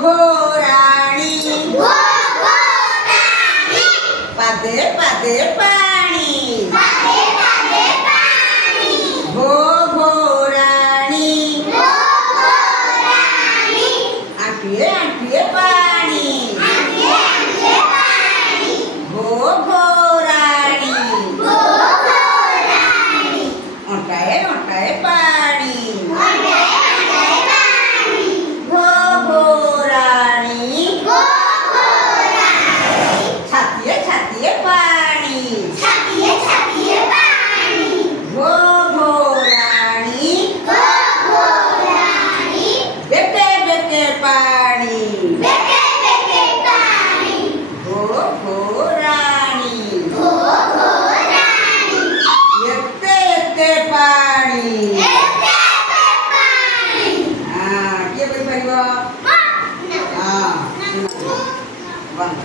घो राणी पादे पादे पाणी घो घो राणी आठिए आठिए पाणी घो घो राणी ओटाए ओटाए पाणी घो घो राणी छातीए छातीए पाणी घो घो राणी बेके बेके पाणी घो घो राणी येते येते पाणी किए बोली पारिबो हां बंद